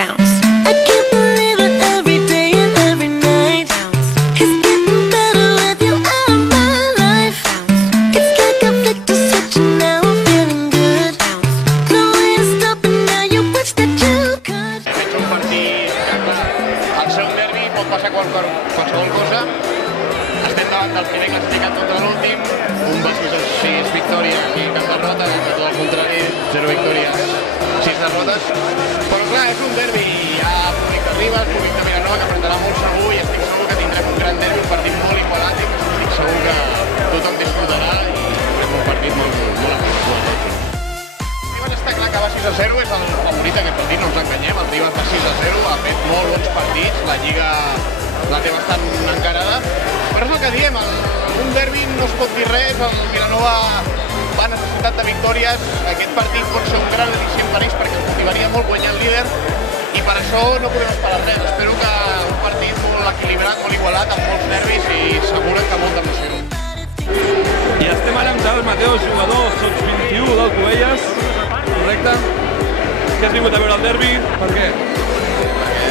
bounce. I can't believe it every day and every night. It's getting better with you out of my life. It's like I flicked a switch and now I'm feeling good. No way to stop it now, you wish that you could. Hem fet un partit que, clar, al ser un derbi pot passar qualsevol cosa. Estem davant del primer classificat contra l'últim, un versus 6 victòries i cap derrota, de tot el contrari, 0 victòries, 6 derrotes. Però clar, és un derbi, hi ha públic de Ribes, públic de Vilanova, que apretarà molt segur i estic segur que tindrem un gran derbi, un partit molt igualat i estic segur que tothom disfrutarà i tindrem un partit molt espectacular. Ribes està clar que va 6-0, és el favorit d'aquest partit, no ens enganyem, el Ribes va 6-0, ha fet molt bons partits, la Lliga la té bastant encarada, però és el que diem, un derbi no es pot dir res, el Vilanova va necessitat de victòries, aquest partit pot ser un gran al·licient per ells perquè ens motivaria molt guanyar el líder i per això no podem esperar res, espero que un partit molt equilibrat, molt igualat, amb molts nervis i segura que molta emoció. I estem ara amb Carles Mateo, jugador sub-21 del Covelles, correcte? Que has vingut a veure el derbi, per què? Perquè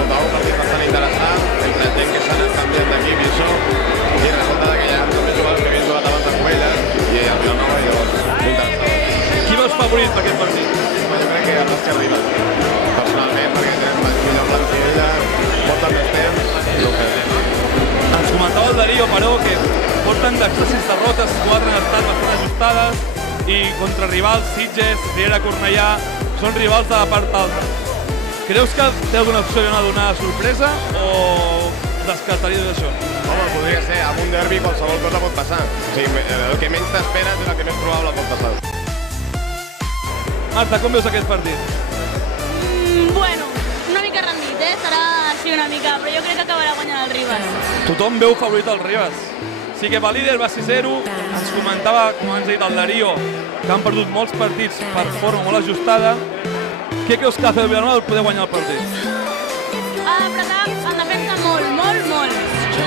un partit bastant interessant, entre gent que s'ha anat canviant d'equip i això, i resulta que hi ha també jugadors que havien jugat abans a Covelles i a Vilanova i llavors interessant. Qui veus favorit per aquest partit? Jo crec que el Bàsquet Ribes, personalment, perquè tenen millor plantilla, porten més temps i el que tenen. Ens comentava el Darío, però, que porten d'excessis derrotes, 4 han estat bastant ajustades i contra rivals, Sitges, Riera, Cornellà, són rivals de la part alta. Creus que té alguna opció de donar sorpresa o descartaries això? Home, podria ser, amb un derbi qualsevol cosa pot passar. O sigui, el que menys t'esperes és el que més probable pot passar. Marta, com veus aquest partit? Bueno, una mica rendit, serà així una mica, però jo crec que acabarà guanyant el Ribes. Tothom veu favorit el Ribes. Sí que va líder, va 6-0, ens comentava, com ens ha dit el Darío, que han perdut molts partits per forma molt ajustada. Què creus que ha de fer el Vilanova per poder guanyar el partit? Ha d'apretar en defensa molt,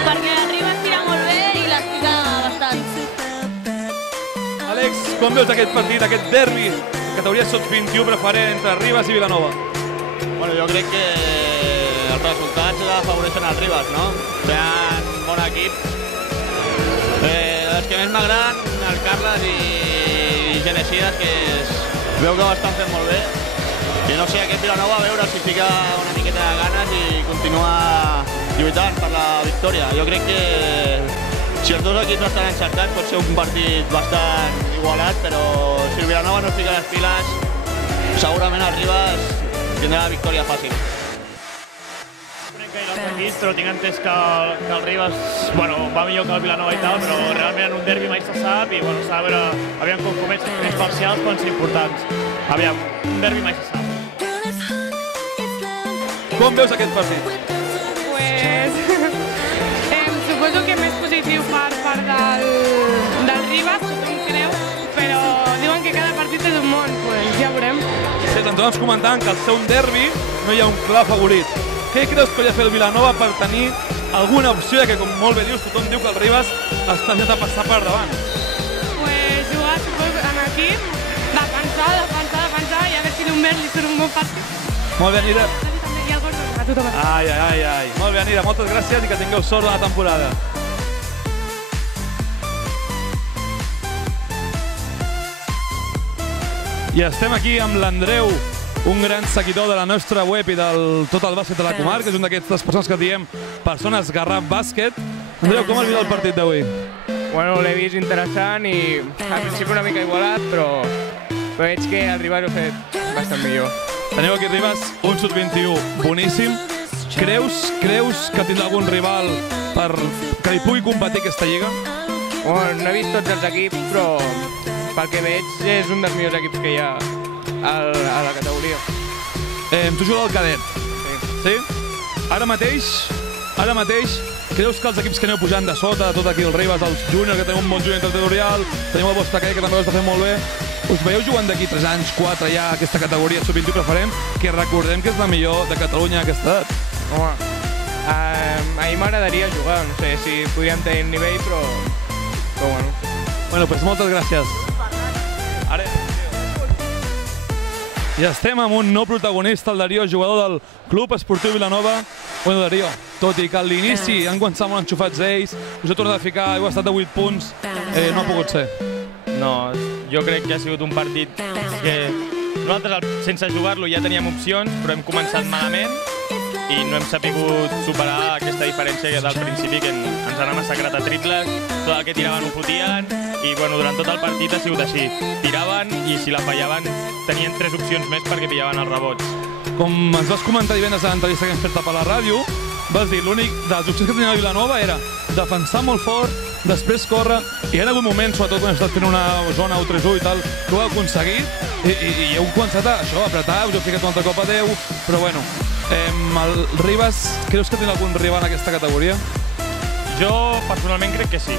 perquè el Ribes tira molt bé i l'estica bastant. Àlex, com veus aquest partit, aquest derbi, categoria sub-21 preferent entre Ribes i Vilanova? Bueno, jo crec que els resultats afavoreixen el Ribes, no? Tenen un bon equip. Els que més m'agraden, el Carles i Genesides, que veu que ho estan fent molt bé. I no sé, aquest Vilanova, a veure si fica una miqueta de ganes i continua lluitant per la victòria. Jo crec que si els dos equips estan encertats pot ser un partit bastant igualat, però si el Vilanova no es fica les piles, segurament el Ribes tindrà la victòria fàcil. Però tinc entès que el Ribes va millor que el Vilanova i tal, però realment en un derbi mai se sap i s'ha de veure aviam com comença. Els primers parcials poden ser importants. Aviam, un derbi mai se sap. Com veus aquest partit? Suposo que més positiu per part del Ribes, tothom creu, però diuen que cada partit és un món, ja veurem. Sí, doncs ens comentaven que al ser un derbi no hi ha un clar favorit. Què creus que hauria de fer el Vilanova per tenir alguna opció, que com molt bé dius, tothom diu que el Ribes està ja de passar per davant? Jugar, suposo, en equip, defensar, i a veure si d'un verd li surt un bon partit. Molt bé, Anira. I el gol a tothom. Ai. Molt bé, Anira, moltes gràcies i que tingueu sort de la temporada. I estem aquí amb l'Andreu, un gran seguidor de la nostra web i del tot el bàsquet de la comarca, és una d'aquestes persones que diem persones Garraf Bàsquet. Andreu, com has vist el partit d'avui? Bueno, l'he vist interessant i al principi una mica igualat, però veig que el Ribes ho ha fet bastant millor. Teniu aquí Ribes, un sub-21 boníssim. Creus que tindrà algun rival que li pugui competir aquesta lliga? Bueno, no he vist tots els equips, però pel que veig és un dels millors equips que hi ha a la categoria. Tu jugues al cadet? Sí. Ara mateix, creus que els equips que aneu pujant de sota, tot aquí el Ribes, els júniors, que teniu un bon júnior interterritorial, teniu el vostre cadet, que també ho està fent molt bé, us veieu jugant d'aquí 3 anys, 4 ja a aquesta categoria sub-21 preferent, que recordem que és la millor de Catalunya a aquesta edat? Home, a mi m'agradaria jugar, no sé si podríem tenir nivell, però bueno. Bueno, doncs moltes gràcies. Ara... I estem amb un nou protagonista, el Darío, jugador del Club Esportiu Vilanova. Bueno, Darío, tot i que a l'inici han començat molt enxufats ells, us heu tornat a ficar, heu estat de 8 punts, no ha pogut ser. No, jo crec que ha sigut un partit que nosaltres, sense jugar-lo, ja teníem opcions, però hem començat malament i no hem sapigut superar aquesta diferència del principi, que ens han massacrat a triples, tot el que tiraven ho fotien, i bueno, durant tot el partit ha sigut així. Tiraven i si la fallaven tenien 3 opcions més perquè pillaven els rebots. Com ens vas comentar divendres a l'entrevista que hem fet per la ràdio, vas dir l'únic de les opcions que tenia a Vilanova era defensar molt fort, després córrer, i hi ha hagut moments, sobretot quan heu estat fent una zona o 3-1 i tal, que ho heu aconseguit i heu començat a apretar, us heu ficat un altre cop a 10, però bueno, el Ribas, creus que té algun rival en aquesta categoria? Jo personalment crec que sí,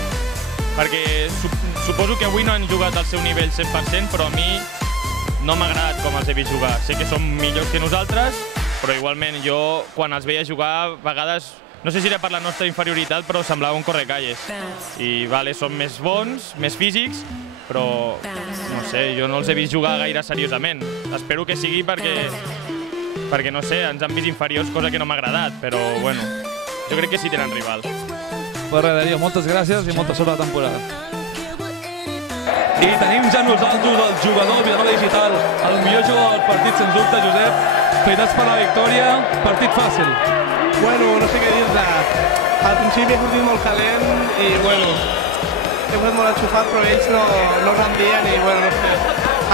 perquè suposo que avui no han jugat al seu nivell 100%, però a mi no m'ha agradat com els he vist jugar. Sé que són millors que nosaltres, però igualment jo, quan els veia jugar, a vegades, no sé si era per la nostra inferioritat, però semblava un correcalles. I vale, són més bons, més físics, però no sé, jo no els he vist jugar gaire seriosament. Espero que sigui perquè no sé, ens han vist inferiors, cosa que no m'ha agradat, però bueno, jo crec que sí tenen rival. Pues res, Darío, moltes gràcies i molta sort a la temporada. I tenim ja nosaltres el jugador del Vilanova Digital, el millor jugador del partit, sens dubte, Josep. Felicitats per la victòria, partit fàcil. Bueno, no sé què dir-te. Al principi he sortit molt calent i, bueno, he estat molt enxufat, però ells no rendien i, bueno, no sé.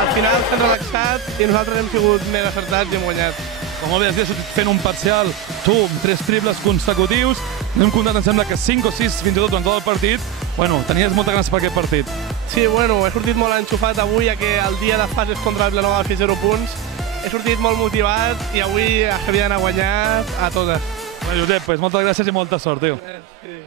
Al final s'han relaxat i nosaltres hem sigut més acertats i hem guanyat. Com molt bé, has sortit fent un parcial, tu, amb 3 triples consecutius, no hem comptat, em sembla que 5 o 6 fins i tot durant tot el partit. Bueno, tenies molta ganes per aquest partit. Sí, bueno, he sortit molt enxufat avui, ja que el dia de fases contra el Vilanova va fer 0 punts. He sortit molt motivat i avui havia d'anar a guanyar a totes. Bueno, Josep, pues moltes gràcies i molta sort, tio. Sí.